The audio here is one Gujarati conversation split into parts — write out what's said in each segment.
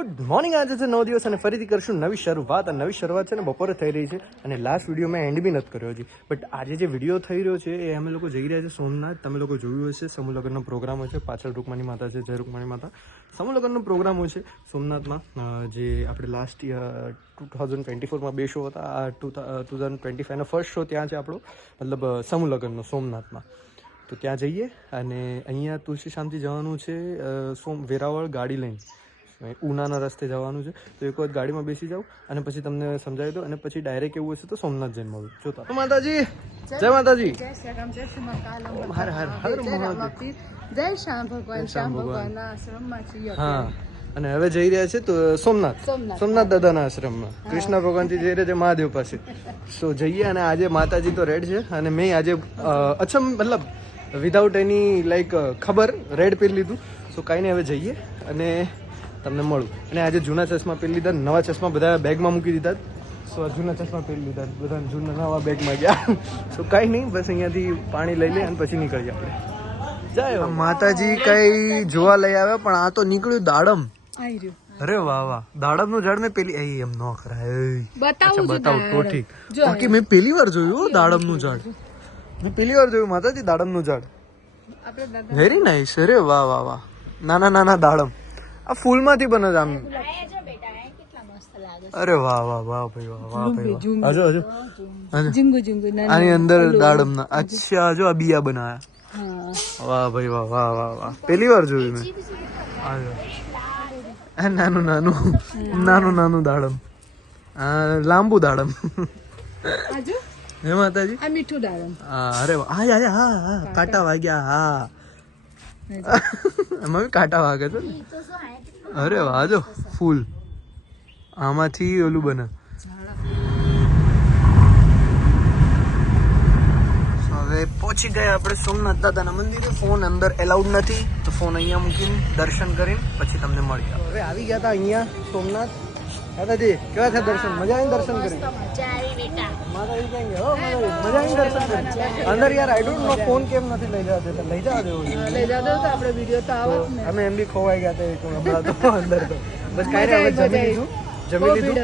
Good morning. આજે છે 9 દિવસ અને ફરીથી કરશું નવી શરૂઆત. અને નવી શરૂઆત છે ને બપોરે થઈ રહી છે અને લાસ્ટ વિડીયો મેં એન્ડ બી નથી કર્યો હજી. બટ આજે જે વિડીયો થઈ રહ્યો છે એ અમે લોકો જઈ રહ્યા છે સોમનાથ. તમે લોકો જોયું હશે સમૂહ લગ્નનો પ્રોગ્રામ હોય છે. પાછળ રૂકમણી માતા છે, જય રૂકમણી માતા. સમૂહ લગ્નનો પ્રોગ્રામ હોય છે સોમનાથમાં. જે આપણે લાસ્ટ 2024માં 2 શો હતા. આ 2025નો ફર્સ્ટ શો ત્યાં છે આપણો, મતલબ સમૂહ લગ્નનો સોમનાથમાં. તો ત્યાં જઈએ અને અહીંયા તુલસી શામથી જવાનું છે વેરાવળ ગાડી લઈને. ઉનાના રસ્તે જવાનું છે. તો એક વખત ગાડીમાં બેસી જાઉં અને પછી તમને સમજાવી દો અને પછી ડાયરેક્ટ એવું હશે તો સોમનાથ જઈને મળું. જોતા તો માતાજી, જય માતાજી, જય શ્રી રામ, જય શ્રી મહાકાલ, હર હર હર મહાદેવ, જય શ્યામ ભગવાન, શ્યામ ભગવાનના આશ્રમમાં છીએ. હા, અને હવે જઈ રહ્યા છે તો સોમનાથ દાદાના આશ્રમમાં. કૃષ્ણ ભગવાનથી જઈ રહ્યા છે મહાદેવ પાસે. સો જઈએ. અને આજે માતાજી તો રેડ છે અને મેં આજે મતલબ વિધાઉટ એની લાઈક ખબર રેડ પહેરી લીધું. સો કાંઈ નહીં, હવે જઈએ અને તમને મળું. અને આજે જૂના ચશ્મા પહેરી લીધા, નવા ચશ્મા બધા બેગમાં મૂકી દીધા. સો જૂના ચશ્મા પહેરી લીધા, બધા જૂના નવા બેગમાં ગયા. સો કાંઈ નહીં, બસ અહીંયાથી પાણી લઈ લે અને પછી નીકળીએ આપણે. જાય માતાજી કઈ જોવા લઈ આવ્યા, પણ આ તો નીકળ્યું દાડમ. અરે વાહ વાહ, દાડમનું ઝાડ ને પેલી એમ ન કરાય. બતાવું તો ઠીક. બાકી મેં પહેલી વાર જોયું દાડમનું ઝાડ. મેં પહેલી વાર જોયું માતાજી દાડમનું ઝાડ. Very nice. અરે વાહ વાહ વાહ, નાના નાના દાડમ. આ ફૂલમાંથી બને છે આમ. અરે વાહ વાહ વાહ ભાઈ, વાહ વાહ ભાઈ, હજુ હજુ આની અંદર દાડમ ના. અચ્છા, જો આ બિયા બનાયા. વાહ ભાઈ વાહ વાહ વાહ વાહ, પહેલી વાર જોયું મેં. નાનું નાનું દાડમ, લાંબુ દાડમ. હે માતાજી, આ મીઠું દાડમ. હા. અરે હા હા, કાંટા વાગ્યા. હા, એમાં બી કાંટા વાગે છે. અરે વાહ, જો ફૂલ આમાંથી ઓલું બને. હવે પહોંચી ગયા આપણે સોમનાથ દાદાના મંદિરે. ફોન અંદર એલાઉડ નથી, તો ફોન અહીંયા મૂકીને દર્શન કરીને પછી તમને મળીએ. હવે આવી ગયા હતા અહીંયા સોમનાથ. દાદાજી કેવા છે દર્શન? મજા આવીને દર્શન કરી? માતાજી કેમ ગયા? મજા આવીને દર્શન કરી અંદર. યાર આઈ ડોન્ટ નો ફોન કેમ નથી લઈ જવા દેતા? લઈ જવા દેવું. લઈ જાવ તો આપણે વિડિયો તો આવત ને. અમે એમ બી ખોવાઈ ગયા હતા હમણાં તો અંદર. તો બસ કાંઈ નહીં, હવે જમી લીધું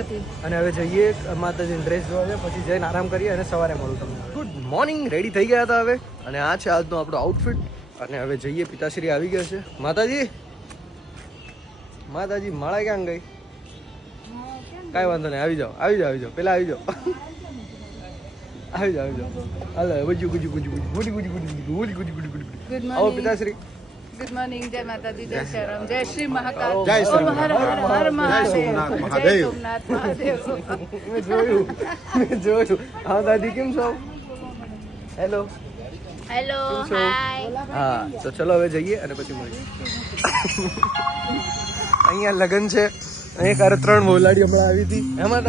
અને હવે જઈએ માતાજીની ડ્રેસ જોવા છે, પછી જઈને આરામ કરીએ અને સવારે મળું તમને. Good morning. રેડી થઈ ગયા હતા હવે, અને આ છે આજનો આપણો આઉટફિટ. અને હવે જઈએ. પિતાશ્રી આવી ગયા છે. માતાજી માળા ક્યાં ગઈ? કાંઈ વાંધો નહીં, આવી જાઓ પેલા આવી જાઓ. હાલો આવો પિતાશ્રી. ગુડ મોર્નિંગ, જય માતાજી, જય શ્રી રામ, જય શ્રી મહાકાલ, જય શ્રી ઓમ હર હર હર મહાદેવ, જય સોમનાથ મહાદેવ. મેં જોયું. હા દાદી, કેમ છો? હેલો. હા, તો ચલો હવે જઈએ અને પછી મળીએ. અહીંયા લગ્ન છે. અહીંયા 3 મોલાડી હમણાં આવી હતી. એમાં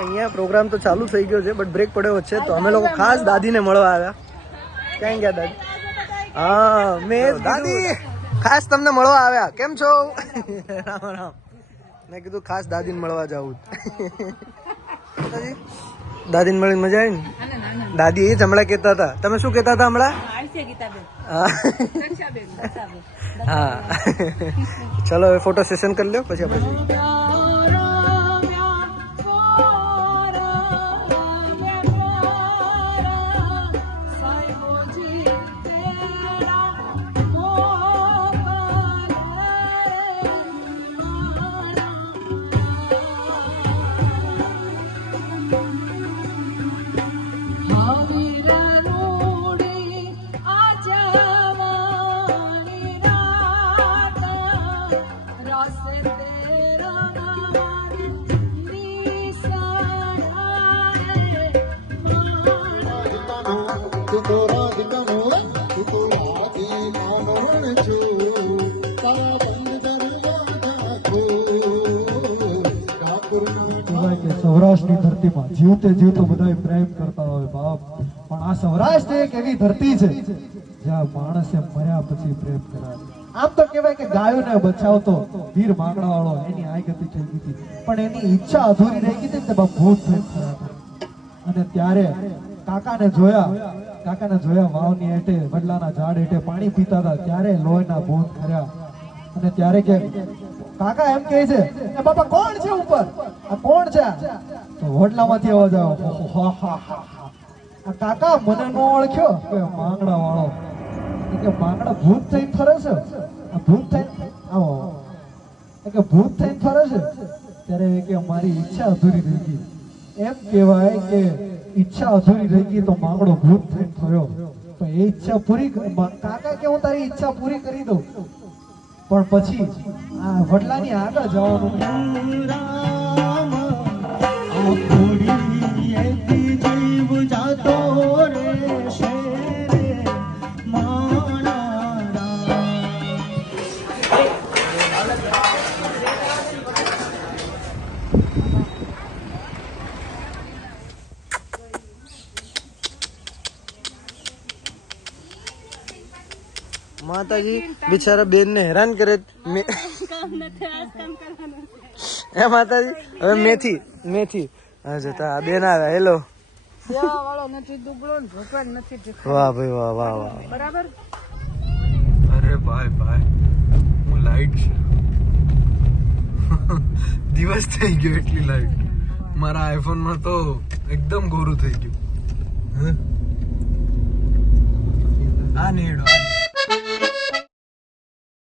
અહીંયા પ્રોગ્રામ તો ચાલુ થઈ ગયો છે, બટ બ્રેક પડ્યો છે. તો અમે લોકો ખાસ દાદીને મળવા આવ્યા. ક્યાં ગયા દાદી? હા, મેં દાદી ખાસ તમને મળવા આવ્યા. કેમ છો? રામ રામ. મેં કીધું ખાસ દાદીને મળવા જાવું. દાદીને મળીને મજા આવી ને? દાદી એ જ હમણાં કહેતા હતા. તમે શું કહેતા હતા હમણાં? હા. ચલો હવે ફોટો સેશન કરી લો પછી આપણે જઈએ. સૌરાષ્ટ્રની ધરતીમાં જીવતે જીવતો બધા પ્રેમ કરતા હોય બાપ, પણ આ સૌરાષ્ટ્ર એક એવી ધરતી છે જ્યાં માણસે મર્યા પછી પ્રેમ કરાવે. આમ તો કહેવાય કે ગાયોને બચાવતો વીર માંગડા વાળો એની આઈ ગતિ થઈ ગઈ હતી, પણ એની ઈચ્છા અધૂરી રહી ગઈ હતી. ભૂત પ્રેમ કરાતા અને ત્યારે કાકાને જોયા વાવની હેઠે વડલાના ઝાડ હેઠે પાણી પીતા હતા. ત્યારે લોહીના બૂંદ ખર્યા અને ત્યારે કે કાકા એમ કહે છે કે બાપા કોણ છે ઉપર? આ કોણ છે? તો વડલામાંથી અવાજ આવ્યો, આ કાકા મને નો ઓળખ્યો કે માંગડા વાળો? કે માંગડા ભૂત થઈને ફરે છે? આ ભૂત થઈને આવો કે ભૂત થઈને ફરે છે? ત્યારે કે મારી ઈચ્છા અધૂરી રહી ગઈ. એમ કહેવાય કે ઈચ્છા અધૂરી રહી ગઈ તો માંગડો ભૂત થઈને ફર્યો. તો એ ઈચ્છા પૂરી, કાકા કે હું તારી ઈચ્છા પૂરી કરી દઉં, પણ પછી આ વડલાની આગળ જવાનું. માતાજી બિચારા બેન ને હેરાન કરે. એ માતાજી હવે મેથી હા જતા આ બેન આવ્યા. હેલો. વાહ ભાઈ વાહ વાહ વાહ. બરાબર. અરે ભાઈ હું લાઈટ છે. દિવસ થઈ ગયો એટલી લાઈટ. મારા આઈફોન માં તો એકદમ ગોરું થઈ ગયું. આ નેડો